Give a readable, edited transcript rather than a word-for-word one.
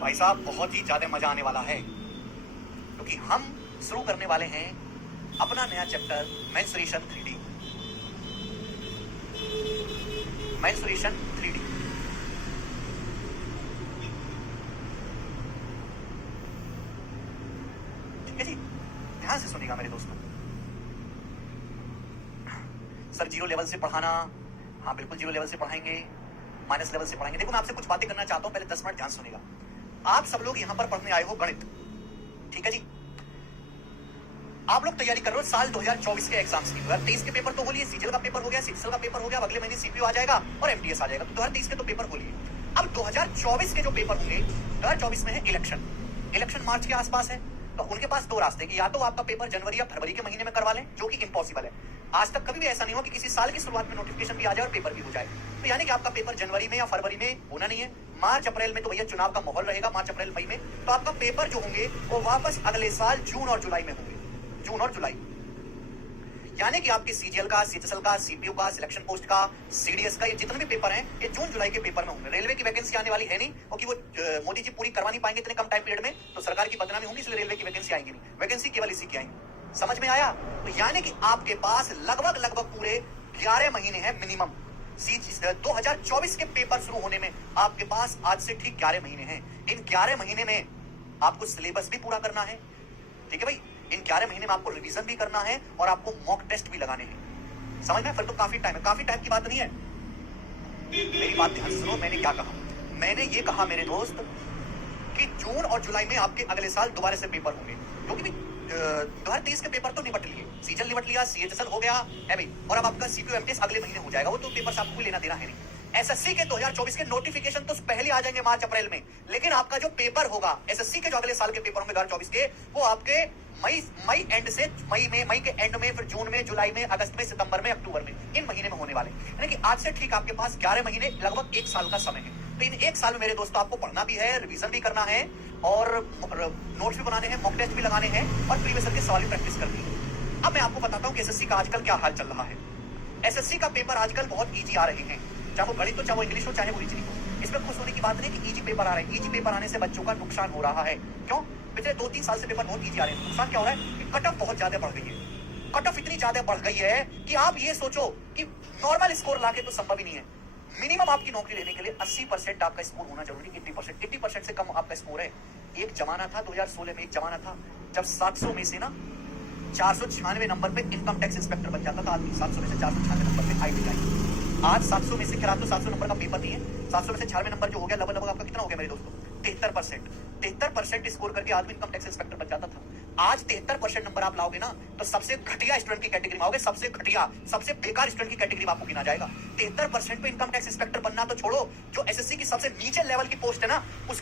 भाई साहब बहुत ही ज्यादा मजा आने वाला है क्योंकि हम शुरू करने वाले हैं अपना नया chapter menstruation 3D। Menstruation 3D ठीक है जी, ध्यान से सुनिएगा मेरे दोस्तों। सर जीरो लेवल से पढ़ाना, हाँ बिल्कुल जीरो लेवल से पढ़ाएंगे, माइनस लेवल से पढ़ाएंगे। देखो मैं आपसे कुछ बातें करना चाहता हूं, पहले 10 मिनट ध्यान सुनिएगा। आप सब लोग यहां पर पढ़ने आए हो गणित, ठीक है जी। आप लोग तैयारी कर रहे हो साल 2024 के एग्जाम्स की। 2023 के पेपर तो हो लिए, सीजीएल का पेपर हो गया, सीजीएल का पेपर हो गया, अगले महीने सीपीयू आ जाएगा और एमटीएस आ जाएगा, तो 2023 के तो पेपर हो लिए। अब 2024 के जो पेपर होंगे, 2024 में है इलेक्शन। इलेक्शन मार्च के आसपास है, तो उनके पास दो रास्ते कि या तो आपका पेपर जनवरी या फरवरी के महीने में करवा लें, जो कि इम्पॉसिबल है। आज तक कभी भी ऐसा नहीं हो कि किसी साल की शुरुआत में नोटिफिकेशन भी आ जाए और पेपर भी हो जाए। तो यानी कि आपका पेपर जनवरी में या फरवरी में होना नहीं है। मार्च अप्रैल में तो भैया चुनाव का माहौल रहेगा, मार्च अप्रैल मई में, तो आपका पेपर जो होंगे वो वापस अगले साल जून और जुलाई में होंगे, जून और जुलाई। यानी कि आपके सीजीएल का, सीएचएसएल का, सीपीयू का, सिलेक्शन पोस्ट का, सीडीएस का, ये जितने भी पेपर हैं ये जून जुलाई के पेपर में होंगे। रेलवे की वैकेंसी आने वाली है नहीं, क्योंकि वो मोदी जी पूरी करवा नहीं पाएंगे इतने कम टाइम पीरियड में, तो सरकार की बदनामी होगी, इसलिए रेलवे की वैकेंसी आएंगी नहीं। वैकेंसी केवल इसी की आएंगी। समझ में आया? तो यानी कि आपके पास लगभग पूरे 11 महीने हैं मिनिमम। 2024 के पेपर शुरू होने में आपके पास आज से ठीक 11 महीने हैं। इन 11 महीने में आपको सिलेबस भी पूरा करना है, ठीक है भाई। इन 11 महीने में आपको रिवीजन भी करना है और आपको मॉक टेस्ट भी लगाने हैं। समझ में? फिर तो काफी टाइम है, काफी टाइम की बात नहीं है। मेरी बात ध्यान से सुनो, मैंने क्या कहा। मैंने ये कहा मेरे दोस्त कि जून और जुलाई में आपके अगले साल दोबारा से पेपर होंगे, क्योंकि 2023 के पेपर तो निपट लिए, सीजल निपट लिया, सीएचएसएल हो गया है भाई, और अब आपका सीपीयू एमटीएस अगले महीने हो जाएगा। वो तो पेपर से आपको लेना देना है नहीं। एसएससी के 2024 के नोटिफिकेशन तो पहले आ जाएंगे मार्च अप्रैल में, लेकिन आपका जो पेपर होगा एसएससी के, जो अगले साल के पेपर होंगे 2024 के, वो आपके मई एंड से मई के एंड में, फिर जून में, जुलाई में, अगस्त में, सितंबर में, अक्टूबर में, इन महीने में होने वाले। यानी कि आज से ठीक आपके पास 11 महीने, लगभग 1 साल का समय है। तो इन 1 साल में मेरे दोस्तों आपको पढ़ना भी है, रिवीजन भी करना है और नोट्स भी बनाने हैं, मॉक टेस्ट भी लगाने हैं और प्रीवियस ईयर के सवाल भी प्रैक्टिस करनी है। अब मैं आपको बताता हूं कि एसएससी का आजकल क्या हाल चल रहा है। एसएससी का पेपर आजकल बहुत इजी आ रहे हैं, चाहे वो गणित हो, चाहे वो इंग्लिश हो, चाहे वो रीजनिंग हो। इसमें खुश होने की बात नहीं कि इजी पेपर आ रहे हैं। इजी पेपर आने से बच्चों का नुकसान हो रहा है। क्यों? पिछले 2-3 साल से पेपर बहुत इजी आ रहे हैं। नुकसान क्या हो रहा है कि कट ऑफ बहुत ज्यादा बढ़ गई है। कट ऑफ इतनी ज्यादा बढ़ गई है कि आप ये सोचो कि नॉर्मल स्कोर लाके तो संभव ही नहीं है। मिनिमम आपकी नौकरी लेने के लिए 80% आपका स्कोर होना जरूरी। 80% से कम आपका स्कोर है। एक जमाना था 2016 में, एक जमाना था जब 700 में से ना 496 नंबर पे इनकम टैक्स इंस्पेक्टर बन जाता था आदमी। 700 में से 496 नंबर पे आईटीआई। आज 700 में से क्या, तो 700 नंबर का पेपर नहीं है, 700 में से 96 नंबर जो हो गया, लगभग आपका कितना हो गया मेरे दोस्तों? 73% स्कोर करके आदमी इनकम टैक्स इंस्पेक्टर बन जाता था। आज 73% नंबर आप लाओगे ना तो सबसे घटिया स्टूडेंट की कैटेगरी में आओगे। सबसे घटिया, सबसे बेकार स्टूडेंट की कैटेगरी में आपको गिना जाएगा। 73% पे इनकम टैक्स इंस्पेक्टर बनना तो छोड़ो, जो एसएससी की सबसे नीचे लेवल की पोस्ट है ना, उसकी